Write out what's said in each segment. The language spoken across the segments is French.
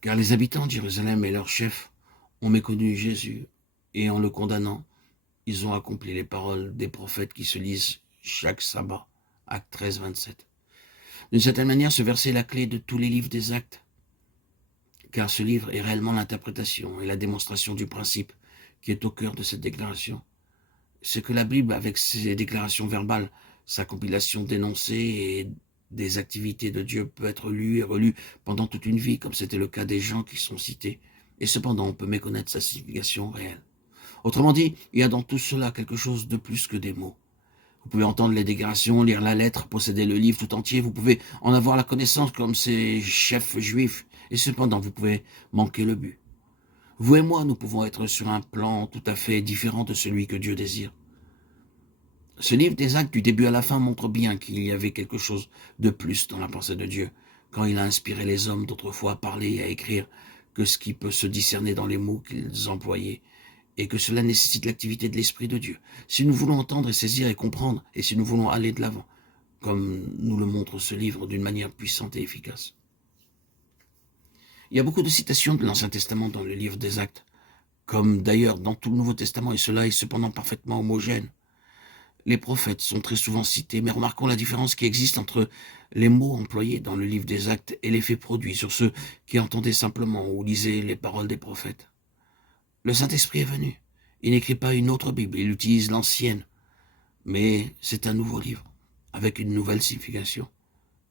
Car les habitants de Jérusalem et leurs chefs ont méconnu Jésus, et en le condamnant, ils ont accompli les paroles des prophètes qui se lisent chaque sabbat. Acte 13, 27. D'une certaine manière, ce verset est la clé de tous les livres des Actes, car ce livre est réellement l'interprétation et la démonstration du principe qui est au cœur de cette déclaration. C'est que la Bible, avec ses déclarations verbales, sa compilation d'énoncés et des activités de Dieu, peut être lue et relue pendant toute une vie, comme c'était le cas des gens qui sont cités. Et cependant, on peut méconnaître sa signification réelle. Autrement dit, il y a dans tout cela quelque chose de plus que des mots. Vous pouvez entendre les déclarations, lire la lettre, posséder le livre tout entier, vous pouvez en avoir la connaissance comme ces chefs juifs, et cependant vous pouvez manquer le but. Vous et moi, nous pouvons être sur un plan tout à fait différent de celui que Dieu désire. Ce livre des Actes, du début à la fin, montre bien qu'il y avait quelque chose de plus dans la pensée de Dieu, quand il a inspiré les hommes d'autrefois à parler et à écrire, que ce qui peut se discerner dans les mots qu'ils employaient, et que cela nécessite l'activité de l'Esprit de Dieu. Si nous voulons entendre et saisir et comprendre, et si nous voulons aller de l'avant, comme nous le montre ce livre d'une manière puissante et efficace. Il y a beaucoup de citations de l'Ancien Testament dans le livre des Actes, comme d'ailleurs dans tout le Nouveau Testament, et cela est cependant parfaitement homogène. Les prophètes sont très souvent cités, mais remarquons la différence qui existe entre les mots employés dans le livre des Actes et l'effet produit sur ceux qui entendaient simplement ou lisaient les paroles des prophètes. Le Saint-Esprit est venu. Il n'écrit pas une autre Bible, il utilise l'ancienne, mais c'est un nouveau livre, avec une nouvelle signification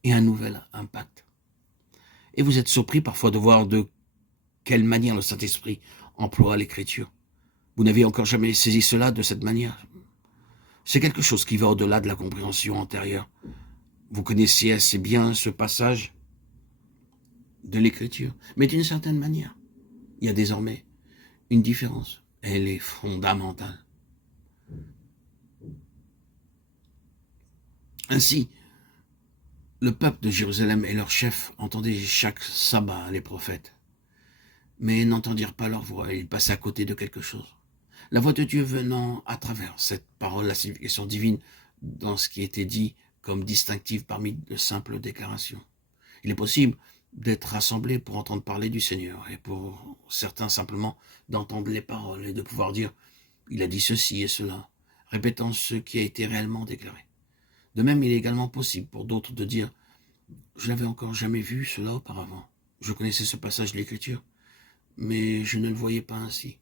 et un nouvel impact. Et vous êtes surpris parfois de voir de quelle manière le Saint-Esprit emploie l'Écriture. Vous n'avez encore jamais saisi cela de cette manière. C'est quelque chose qui va au-delà de la compréhension antérieure. Vous connaissiez assez bien ce passage de l'Écriture, mais d'une certaine manière, il y a désormais une différence. Elle est fondamentale. Ainsi, le peuple de Jérusalem et leurs chefs entendaient chaque sabbat les prophètes, mais n'entendirent pas leur voix, ils passaient à côté de quelque chose. La voix de Dieu venant à travers cette parole, la signification divine dans ce qui était dit comme distinctive parmi de simples déclarations. Il est possible d'être rassemblé pour entendre parler du Seigneur et pour certains simplement d'entendre les paroles et de pouvoir dire « il a dit ceci et cela », répétant ce qui a été réellement déclaré. De même, il est également possible pour d'autres de dire « je n'avais encore jamais vu cela auparavant. Je connaissais ce passage de l'Écriture, mais je ne le voyais pas ainsi. »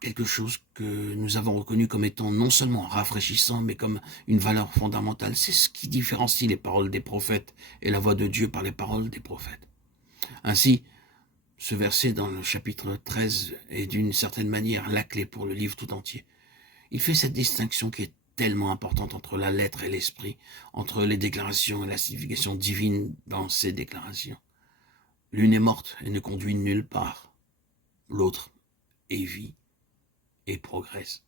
Quelque chose que nous avons reconnu comme étant non seulement rafraîchissant, mais comme une valeur fondamentale. C'est ce qui différencie les paroles des prophètes et la voix de Dieu par les paroles des prophètes. Ainsi, ce verset dans le chapitre 13 est d'une certaine manière la clé pour le livre tout entier. Il fait cette distinction qui est tellement importante entre la lettre et l'esprit, entre les déclarations et la signification divine dans ces déclarations. L'une est morte et ne conduit nulle part. L'autre est vie et progresse.